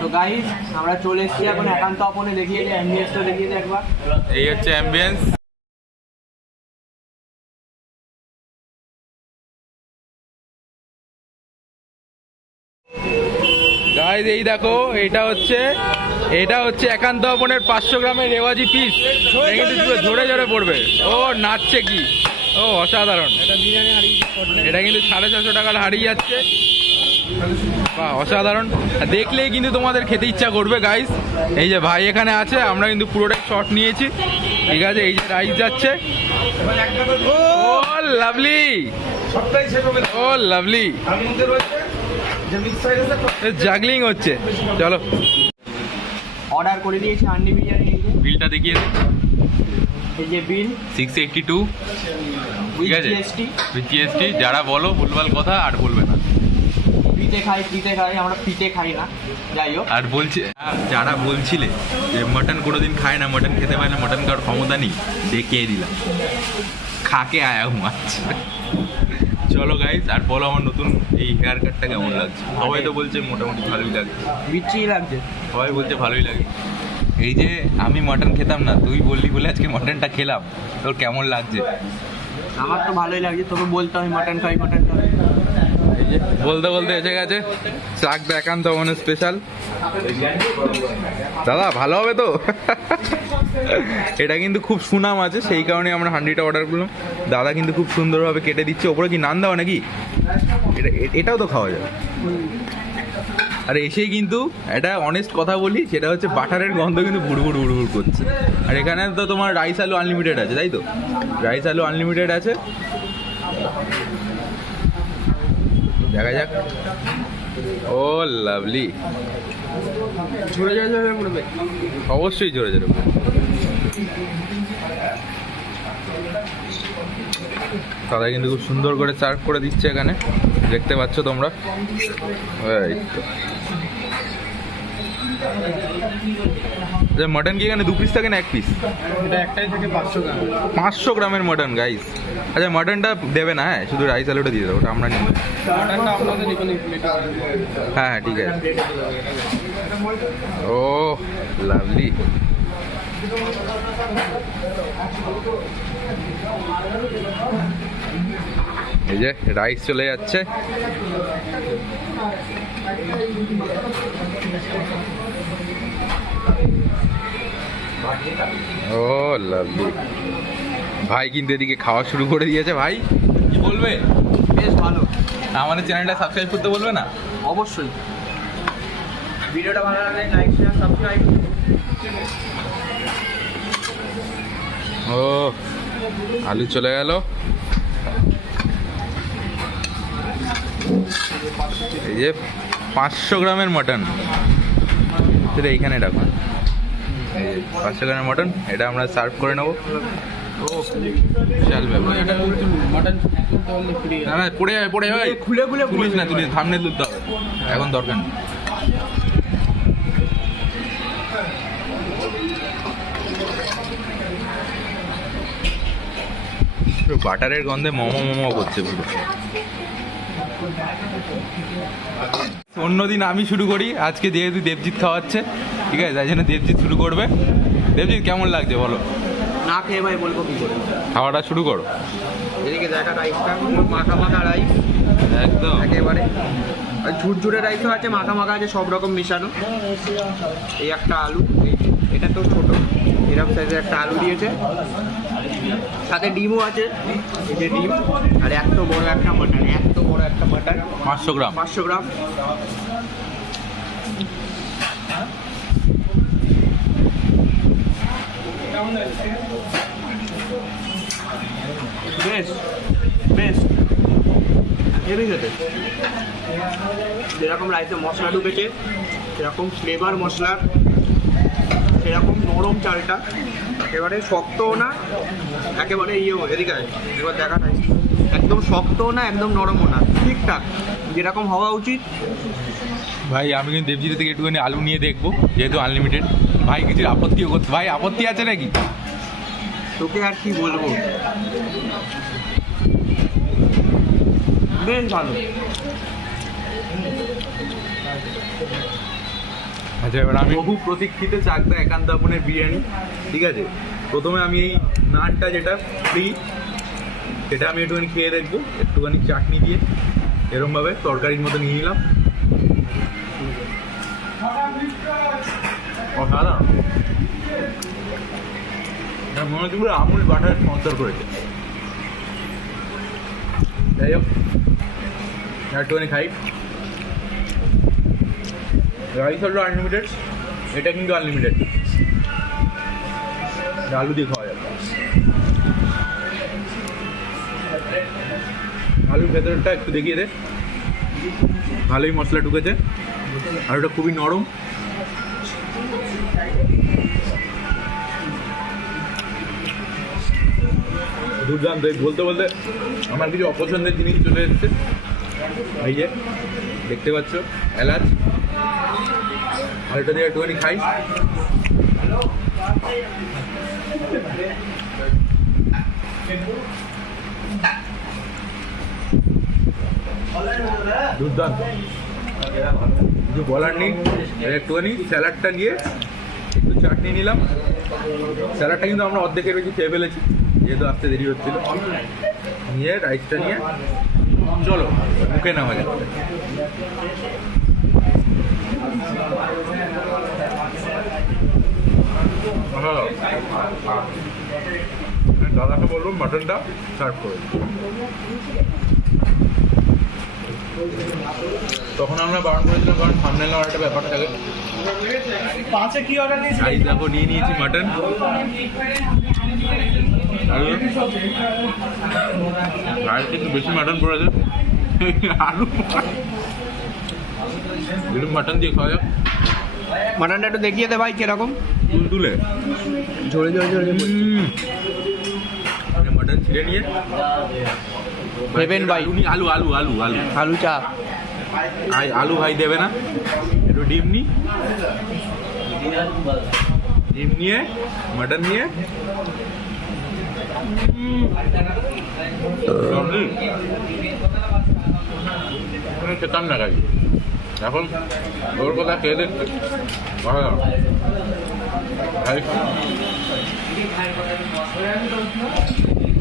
তো গাইস আমরা চলে এসেছি এখন একান্ত আপনে দেখিয়ে দিই অ্যাম্বিয়েন্সটা দেখিয়ে দিই একবার। এই হচ্ছে অ্যাম্বিয়েন্স এই দেখো, এটা হচ্ছে এটা হচ্ছে একান্ত আপনের পাঁচশো গ্রামের রেওয়াজি পিস কিন্তু ঝরে ঝরে পড়বে। ও, নাচছে কি? ও, অসাধারণ। এটা কিন্তু সাড়ে ছশো টাকার হারিয়ে যাচ্ছে। বাহ অসাধারণ। দেখলেই কিন্তু তোমাদের খেতে ইচ্ছা করবে গাইস এই যে ভাই এখানে আছে আমরা কিন্তু পুরোটাই শর্ট নিয়েছি। ঠিক আছে এই যে রাইস যাচ্ছে। ও লাভলি সবটাই শেষ হবে। ও লাভলি তার মধ্যে রয়েছে যে মিক্স হয়ে গেছে জাগলিং হচ্ছে। চলো। অর্ডার করে দিয়েছি হান্ডি বিরিয়ানি বিলটা দেখিয়ে এই যে bill six eighty two with ঠিক আছে জিএসটি উইথ জিএসটি যারা বলো ভুলভাল কথা আর বলবে ফ্রিতে খাই ফ্রিতে খাই আমরা ফ্রিতে খাই না। যাই হোক। আর বলছে হ্যাঁ, যারা বলছিলে যে মাটন কোনোদিন খায় না মাটন খেতে পারে না মাটন খাওয়ার ক্ষমতা নেই দেখিয়ে দিলাম। খাকে আয়া হুঁ আচ্ছা চলো গাইজ আর বলো আমার নতুন এই হেয়ার কাটটা কেমন লাগছে? সবাই তো বলছে মোটামুটি ভালোই লাগে বিচ্ছি লাগছে। সবাই বলছে ভালোই লাগে এই যে আমি মাটন খেতাম না তুই বললি বলে আজকে মাটনটা খেলাম তোর কেমন লাগছে? আমার তো ভালোই লাগছে তোকে বলতে হয় মাটন খাই মাটন খাই। বলতে বলতে এসে গেছে। চাকটা একান্ত মনে স্পেশাল দাদা, ভালো হবে তো? এটা কিন্তু খুব সুনাম আছে, সেই কারণে আমরা হান্ডিটা অর্ডার করলাম। দাদা কিন্তু খুব সুন্দরভাবে কেটে দিচ্ছে। ওপরে কি নান দেওয়া নাকি? এটা, এটাও তো খাওয়া যায় আর এসেই কিন্তু একটা অনেস্ট কথা বলি, সেটা হচ্ছে বাটারের গন্ধ কিন্তু বুড়বুড় বুড়বুড় করছে। আর এখানে তো তোমার রাইস আলু আনলিমিটেড আছে, তাই তো? রাইস আলু আনলিমিটেড আছে। দেখা যাক। ও লাভলি। ঝরে পড়বে। অবশ্যই জোরে জোরে। দাদা কিন্তু খুব সুন্দর করে সার্ভ করে দিচ্ছে এখানে। দেখতে পাচ্ছ তোমরা? মটন কি এখানে দু পিস থাকে না এক পিস এটা একটাই থেকে পাঁচশো গ্রাম। পাঁচশো গ্রামের মটন গাইস আচ্ছা মটনটা দেবে না হ্যাঁ? শুধু রাইস আলুটা দিয়ে দেবো, ওটা আমরা নিই হ্যাঁ হ্যাঁ ঠিক আছে। ও লাভলি এই যে রাইস চলে যাচ্ছে। ও লাভলি ভাই কিন্তু এদিকে খাওয়া শুরু করে দিয়েছে ভাই। কি বলবে? বেশ ভালো। আমাদের চ্যানেলটা সাবস্ক্রাইব করতে বলবে না? অবশ্যই। ভিডিওটা ভালো লাগলে লাইক শেয়ার সাবস্ক্রাইব ও আলু চলে গেল। এই যে পাঁচশো গ্রামের মটন। এইখানে রাখুন। এই যে পাঁচশো গ্রামের মটন এটা আমরা সার্ভ করে নেব। না না পড়ে যাবে পড়ে যাবে খুলে খুলে তুলিস না তুলিস সামনে তুলতে হবে। এখন দরকার নেই। বাটারের গন্ধে মোমো মোমো করছে পুরো। অন্যদিন আমি শুরু করি আজকে যেহেতু দেবজিৎ খাওয়াচ্ছে ঠিক আছে তাই জন্য দেবজিৎ শুরু করবে। দেবজিৎ কেমন লাগছে বলো? না খেয়ে ভাই বলব কি করে? খাওয়াটা শুরু করো। এদিকে দেখা রাইসটা মাখা মাখা রাইস একদম। একেবারে। আর ঝুরঝুরে রাইসও আছে মাখা মাখা আছে সব রকম মিশানো। এই একটা আলু এটা তো ছোট। এরকম সাইজের একটা আলু দিয়েছে। সাথে ডিমও আছে। এই যে ডিম। আর এত বড় একটা মাটন এত বড় একটা মাটন পাঁচশো গ্রাম। পাঁচশো গ্রাম বেশ বেশ হেভি খেতে যেরকম রাইসে মশলা ঢুকেছে সেরকম ফ্লেভার মশলার সেরকম নরম চালটা একেবারে শক্তও না একেবারে ইয়েও এদিকে এবার দেখা যায় একদম শক্তও না একদম নরমও না ঠিকঠাক। যেরকম হওয়া উচিত। ভাই আমি কিন্তু দেবজিৎ থেকে একটুখানি আলু নিয়ে দেখব যেহেতু আনলিমিটেড ভাই কিছু আপত্তিও করতে ভাই আপত্তি আছে নাকি? তোকে আর কি বলব? বেশ ভালো। আচ্ছা এবার আমি বহু প্রতীক্ষিত চাকদা একান্ত আপনের বিরিয়ানি ঠিক আছে? প্রথমে আমি এই নানটা যেটা ফ্রি সেটা আমি একটুখানি খেয়ে দেখব। একটুখানি চাটনি দিয়ে এরমভাবে তরকারির মতো নিয়ে নিলাম। অসাধারণ। মনে হচ্ছে পুরো আমুল বাটার স্পন্সর করেছে। যাই হোক একটুখানি খাই রাইস হলো আনলিমিটেড এটা কিন্তু আনলিমিটেড আলু দিয়ে খাওয়া যাবে আলুর ভেতরটা একটু দেখিয়ে দে ভালোই মশলা ঢুকেছে আলুটা খুবই নরম দুর্দান্ত বলতে বলতে আমার কিছু অপছন্দের জিনিস চলে এসছে। এই যে, দেখতে পাচ্ছ, এলাচ আলুটা দিয়ে একটুখানি খাই। দুর্দান্ত। কিছু বলার নেই। একটুখানি স্যালাডটা নিয়ে একটু চাটনি নিলাম। স্যালাডটা কিন্তু আমরা অর্ধেকের বেশি খেয়ে ফেলেছি। যেহেতু আসতে দেরি হচ্ছিল নিয়ে রাইসটা নিয়ে চলো মুখে নেওয়া যাবে দাদাকে বলব মাটনটা সার্ভ করে তখন আমরা বারণ করেছিলাম কারণ সামনে নেওয়ার একটা ব্যাপার থাকে পাঁচে কি অর্ডার দিয়েছি দেখো নিয়ে নিয়েছি মাটন গাড়িতে একটু বেশি মাটন পড়েছে আলু? একটু মাটন দিয়ে খাওয়া যাক। মাটনটা একটু দেখিয়ে দে ভাই কীরকম। তুল। তুলে ঝরে ঝরে ঝরে মাটন ছিঁড়ে নিয়ে। দেবেন ভাই। আলু নি- আলু আলু আলু আলু। আলু চা। আই আলু ভাই দেবে না। একটু ডিম নি। ডিম নিয়ে মাটন নিয়ে। খেতাম না গাড়ি এখন ওর কথা খেয়ে দেখতে ভালো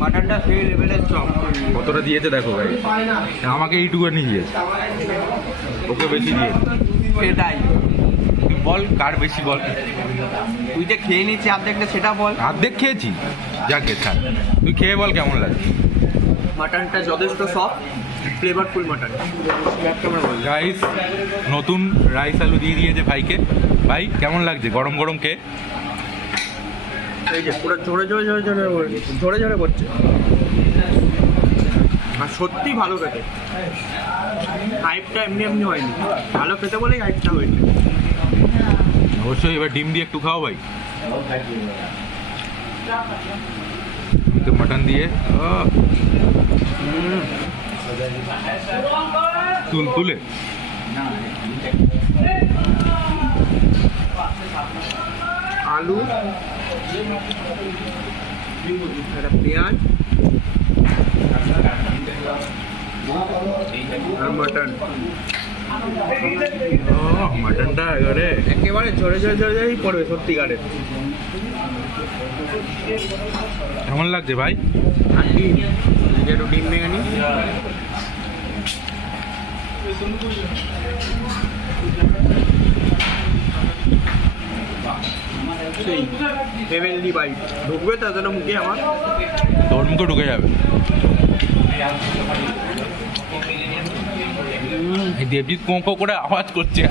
মাটনটা সেই লেভেলের চপ কতটা দিয়েছে দেখো ভাই। আমাকে এইটুকুনি দিয়েছে ওকে বেশি দিয়ে। সেটাই। বল কার বেশি বল? তুই যে খেয়ে নিচ্ছি অর্ধেকটা সেটা বল। অর্ধেক খেয়েছি। যাকে ছাড় তুই খেয়ে বল কেমন লাগে। মাটনটা যথেষ্ট সফট ফ্লেভারফুল মাটন। রাইস নতুন রাইস আলু দিয়ে দিয়েছে ভাইকে। ভাই কেমন লাগছে? গরম গরম কে এই যে পুরো ঝরে ঝরে ঝরে ঝরে। ঝরে ঝরে পড়ছে আর সত্যি ভালো খেতে। হাইপটা এমনি এমনি হয়নি। ভালো খেতে বলেই হাইপটা হয়নি অবশ্যই এবার ডিম দিয়ে একটু খাও ভাই তো মাটন দিয়ে আহ। তুল তুলে আলু একটা পেঁয়াজ আর মাটন মাটনটা এবারে একেবারে ঝরে ঝরে ঝরে ঝরেই পড়বে সত্যিকারের। কেমন লাগছে ভাই? আর ডিম একটু ডিম ভেঙে নিই। সেই হেভেনলি বাইট ঢুকবে তো যেন মুখে আমার। তোর মুখে ঢুকে যাবে। দেবজিৎ কোঁকো করে আওয়াজ করছে।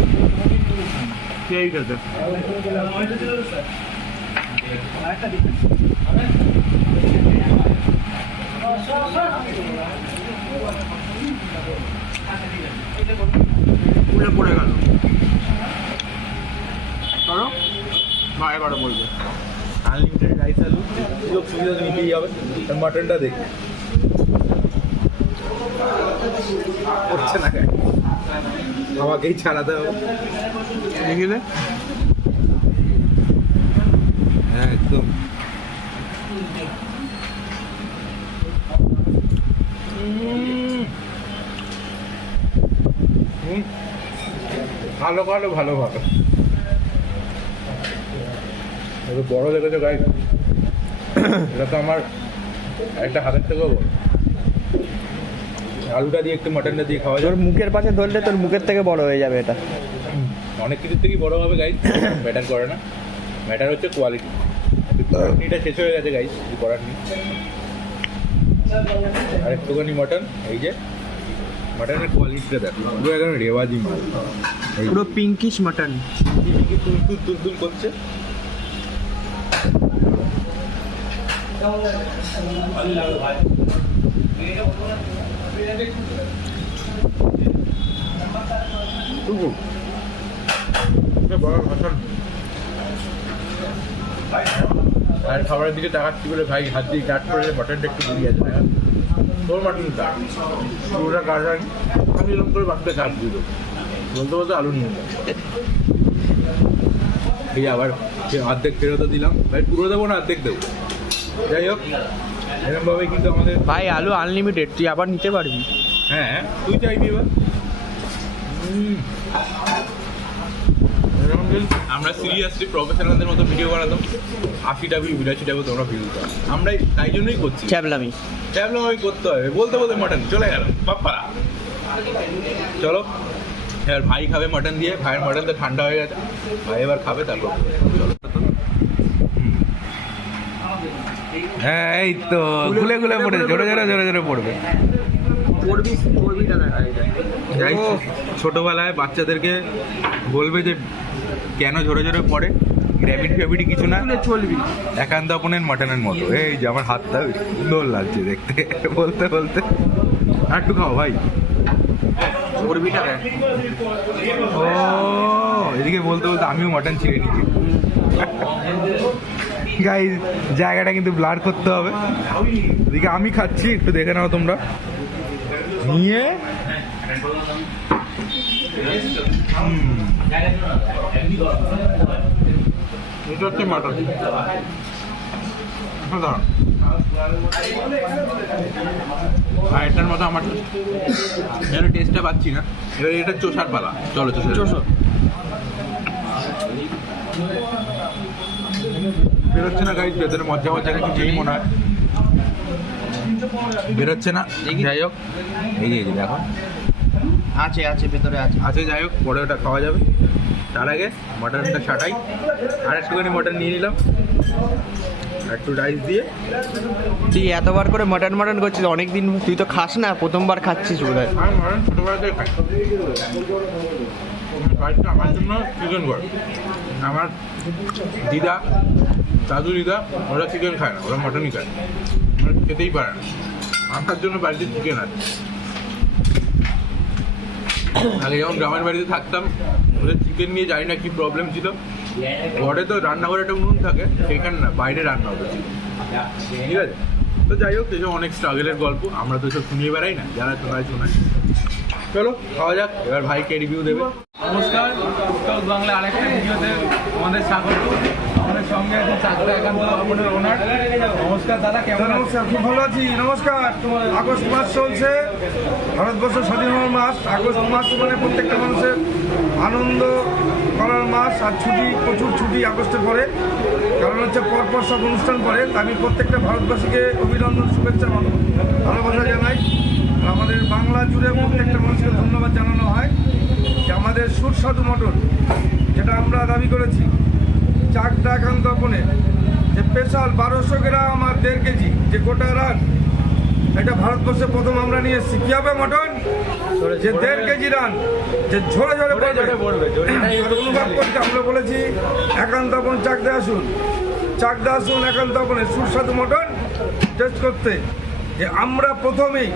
খেতে পুলে পড়ে গেল। করো বারে বারে বলবে। আনলিমিটেড রাইস আলু। সুযোগ সুবিধা নিতেই হবে মাটনটা দেখি করছে না। আমাকেই ছাড়াতে হবে দেখি দে হ্যাঁ একদম। ভালো ভালো ভালো ভালো। বড় দেখেছ গাই এটা তো আমার একটা হাতের থেকেও বড়। আলুটা দিয়ে একটু মাটনটা দিয়ে খাওয়া তোর যাবে মুখের পাশে ধরলে তোর মুখের থেকে বড় হয়ে যাবে এটা। অনেক কিছুর থেকেই বড় হবে গাইজ ম্যাটার করে না। ম্যাটার হচ্ছে কোয়ালিটি এটা শেষ হয়ে গেছে গাইজ কিছু করার নেই। আর একটুখানি মটন এই যে মটনের কোয়ালিটিটা দেখো পুরো একদম রেওয়াজি মাল। এই পুরো পিঙ্কিশ মাটন কি তুল তুল তুল তুল করছে। আর খাবারের দিকে তাকাচ্ছি বলে ভাই হাত দিয়ে কাট করে মটনটা একটু বেরিয়ে আছে তোর মটন কাট পুরোটা কাট আমি এরকম করে বাকিটা কাট দেবো। বলতে বলতে আলু নিয়ে এই আবার অর্ধেক ফেরতও দিলাম। ভাই পুরো দেবো না অর্ধেক দেবো। যাই হোক। এরকমভাবে কিন্তু আমাদের ভাই আলু আনলিমিটেড তুই আবার নিতে পারবি। হ্যাঁ তুই চাইবি এবার? আমরা সিরিয়াসলি প্রফেশনালদের মতো ভিডিও বানাতাম। আশিটা ভিউ বিরাশিটা ভিউ তোমরা ভিউ দাও আমরা তাই জন্যই করছি। ছ্যাবলামি ট্যাবলো ওই করতে হবে। বলতে বলতে মটন চলে গেল। বাপ্পারা। চলো। এবার ভাই খাবে মটন দিয়ে। ভাইয়ের মটন তো ঠান্ডা হয়ে গেছে। ভাই এবার খাবে তারপর চলো। হ্যাঁ এই তো খুলে খুলে পড়ে জোরে জোরে জোরে জোরে পড়বে। ছোটবেলায় বাচ্চাদেরকে বলবে যে কেন ঝরে ঝরে পড়ে? গ্র্যাভিটি ফ্যাভিটি কিছু না। চলবি। একান্ত আপনের মাটনের মতো। এই যে আমার হাতটা সুন্দর লাগছে দেখতে বলতে বলতে। আর একটু খাও ভাই। চর্বিটা ও এদিকে বলতে বলতে আমিও মাটন ছিঁড়ে নিচ্ছি গাই জায়গাটা কিন্তু ব্লার করতে হবে। এদিকে আমি খাচ্ছি, একটু দেখে নাও তোমরা। নিয়ে। এটা হচ্ছে আর এটার মতো আমার এর টেস্টটা পাচ্ছি না। এবার এটা চোষার পালা। চলো চোষা চোষো। বেরোচ্ছে না গাইজ ভেতরে মজা মজা মনে হয়। বেরোচ্ছে না যাই হোক। এই যে দেখো। আছে আছে ভেতরে আছে। আছে যাই হোক পরে ওটা খাওয়া যাবে। তার আগে মটনটা ছাটাই আর একটুখানি মটন নিয়ে নিলাম। একটু রাইস দিয়ে। তুই এতবার করে মটন মটন করছিস অনেকদিন তুই তো খাস না প্রথমবার খাচ্ছিস বোধ হয় আমার জন্য চিকেন আমার দিদা দাদু দিদা ওরা চিকেন খায় না, ওরা মটনই খায়। ওরা খেতেই পারে না। আমার জন্য বাড়িতে চিকেন আছে। আগে যখন গ্রামের বাড়িতে থাকতাম, ওদের চিকেন নিয়ে জানি না কি প্রবলেম ছিল। ঘরে তো রান্নাঘরে একটা উনুন থাকে, সেখানে না, বাইরে রান্না হতো। ঠিক আছে? তো যাই হোক, এসব অনেক স্ট্রাগলের গল্প। আমরা তো সব শুনিয়ে বেড়াই না, যারা শোনায় শোনায়। চলো, খাওয়া যাক, এবার ভাইকে রিভিউ দেবে। নমস্কার বাংলা আরেকটা ভিডিওতে আমাদের স্বাগত। সঙ্গে আছে চাকরা একান্ত আপনের ওনার নমস্কার দাদা কেমন নমস্কার খুব ভালো আছি। নমস্কার। আগস্ট মাস চলছে। ভারতবর্ষ স্বাধীন হওয়ার মাস। আগস্ট মাস মানে প্রত্যেকটা মানুষের আনন্দ করার মাস। আর ছুটি প্রচুর ছুটি আগস্টে পরে। কারণ হচ্ছে পরপর সব অনুষ্ঠান পরে। আমি প্রত্যেকটা ভারতবাসীকে অভিনন্দন শুভেচ্ছা ভালো- ভালোবাসা জানাই। আমাদের বাংলা জুড়ে প্রত্যেকটা মানুষকে ধন্যবাদ জানানো হয় যে আমাদের সুস্বাদু মটন যেটা আমরা দাবি করেছি চাকদা একান্ত আপনে যে স্পেশাল বারোশো গ্রাম আর দেড় কেজি যে গোটা রান এটা ভারতবর্ষে প্রথম আমরা নিয়ে এসেছি। কি হবে মটন? যে দেড় কেজি রান যে ঝরে ঝরে পড়বে। অনুভব করতে আমরা বলেছি একান্ত আপন চাকদা আসুন। চাকদা আসুন একান্ত আপনে সুস্বাদু মটন টেস্ট করতে। যে আমরা প্রথমেই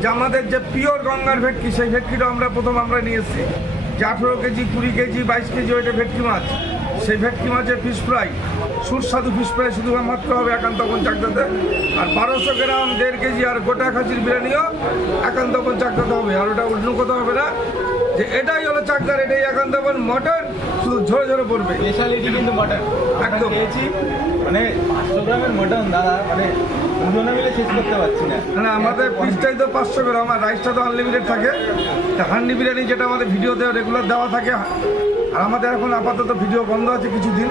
যে আমাদের যে পিওর গঙ্গার ভেটকি সেই ভেটকিটা আমরা প্রথম আমরা নিয়ে এসেছি। যে আঠেরো কেজি কুড়ি কেজি বাইশ কেজি ওইটা ভেটকি মাছ। সেই ভেটকি মাছের ফিশ ফ্রাই সুস্বাদু ফিশ ফ্রাই শুধুমাত্র হবে একান্ত চাকদাতে। আর বারোশো গ্রাম দেড় কেজি আর গোটা খাসির বিরিয়ানিও একান্ত চাকদাতে হবে। আর ওটা অন্য কোথাও হবে না যে এটাই হলো চাকদার এটাই একান্ত মটন শুধু ঝরে ঝরে পড়বে। স্পেশালিটি কিন্তু মটন একদম। খেয়েছি মানে পাঁচশো গ্রামের মটন দাদা মানে দুজনে মিলে শেষ করতে পারছি না। আমাদের পিসটাই তো পাঁচশো গ্রাম আর রাইসটা তো আনলিমিটেড থাকে। হান্ডি বিরিয়ানি যেটা আমাদের ভিডিওতে রেগুলার দেওয়া থাকে আর আমাদের এখন আপাতত ভিডিও বন্ধ আছে কিছুদিন।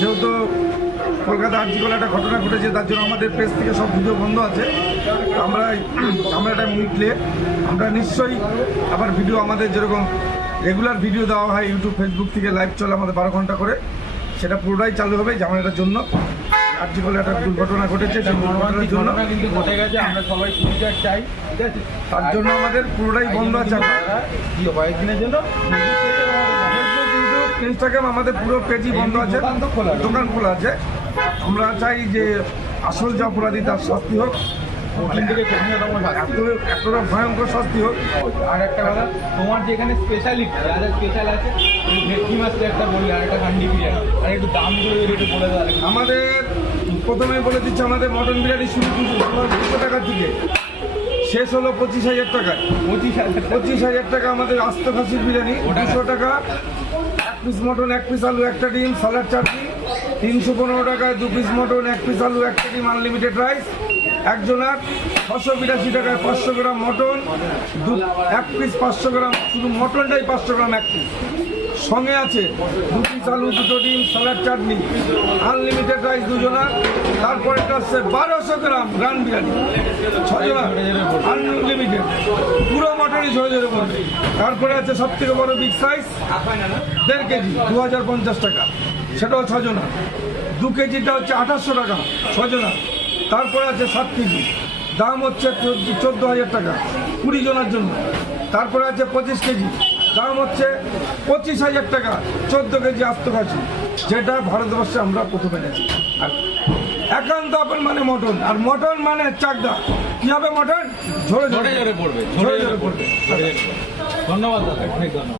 যেহেতু কলকাতা আর্জিকল একটা ঘটনা ঘটেছে তার জন্য আমাদের পেজ থেকে সব ভিডিও বন্ধ আছে। আমরা আমরা এটা মিটলে আমরা নিশ্চয়ই আবার ভিডিও আমাদের যেরকম রেগুলার ভিডিও দেওয়া হয় ইউটিউব ফেসবুক থেকে লাইভ চলে আমাদের বারো ঘণ্টা করে। সেটা পুরোটাই চালু হবে জামাইটার জন্য। আর্জিকলে একটা দুর্ঘটনা ঘটেছে সেই দুর্ঘটনার জন্য। কিন্তু ঘটে গেছে আমরা সবাই সুবিচার চাই। ঠিক আছে তার জন্য আমাদের পুরোটাই বন্ধ আছে। কয়েকদিনের জন্য ইনস্টাগ্রাম আমাদের পুরো পেজই বন্ধ আছে। দোকান খোলা আছে। আমরা চাই যে আসল যে অপরাধী তার শাস্তি হোক। এতটা ভয়ঙ্কর শাস্তি হোক। আর একটা কথা তোমার স্পেশালিটি স্পেশাল আছে ভেটকি একটা বললে আর একটা হান্ডি বিরিয়ানি। আর একটু দামগুলো যদি একটু বলে দেওয়া আমাদের প্রথমে বলে দিচ্ছে আমাদের মটন বিরিয়ানি শুরু দুশো টাকা থেকে শেষ হলো পঁচিশ হাজার টাকা পঁচিশ হাজার পঁচিশ হাজার টাকা আমাদের আস্ত খাসির বিরিয়ানি দুশো টাকা। পিস মটন, এক পিস আলু, একটা ডিম সালাড চাটনি, তিনশো পনেরো টাকায় দু পিস মটন, এক পিস আলু, একটা ডিম আনলিমিটেড রাইস একজনার ছশো বিরাশি টাকায় পাঁচশো গ্রাম মটন এক পিস পাঁচশো গ্রাম, শুধু মটনটাই পাঁচশো গ্রাম এক পিস সঙ্গে আছে দু পিস আলু দুটো ডিম স্যালাড চাটনি। আনলিমিটেড রাইস দুজনার তারপরে আসছে বারোশো গ্রাম রান বিরিয়ানি। ছজনা আনলিমিটেড পুরো মটনই ঝরে ঝরে তারপরে আছে সব থেকে বড় বিগ সাইজ দেড় কেজি দু হাজার পঞ্চাশ টাকা। সেটাও ছজনা। দু কেজিটা হচ্ছে আঠাশশো টাকা, ছজনা। তারপরে আছে সাত কেজি। দাম হচ্ছে চোদ্দ হাজার টাকা, কুড়ি জনের জন্য। তারপরে আছে পঁচিশ কেজি। দাম হচ্ছে পঁচিশ হাজার টাকা চোদ্দ কেজি আস্ত যেটা ভারতবর্ষে আমরা প্রথম এনেছি। আর একান্ত আপন মানে মটন আর মটন মানে চাকদা। কি হবে মটন? ঝরে ঝরে ঝরে পড়বে ঝরে ঝরে পড়বে। ধন্যবাদ দাদা অনেক ধন্যবাদ।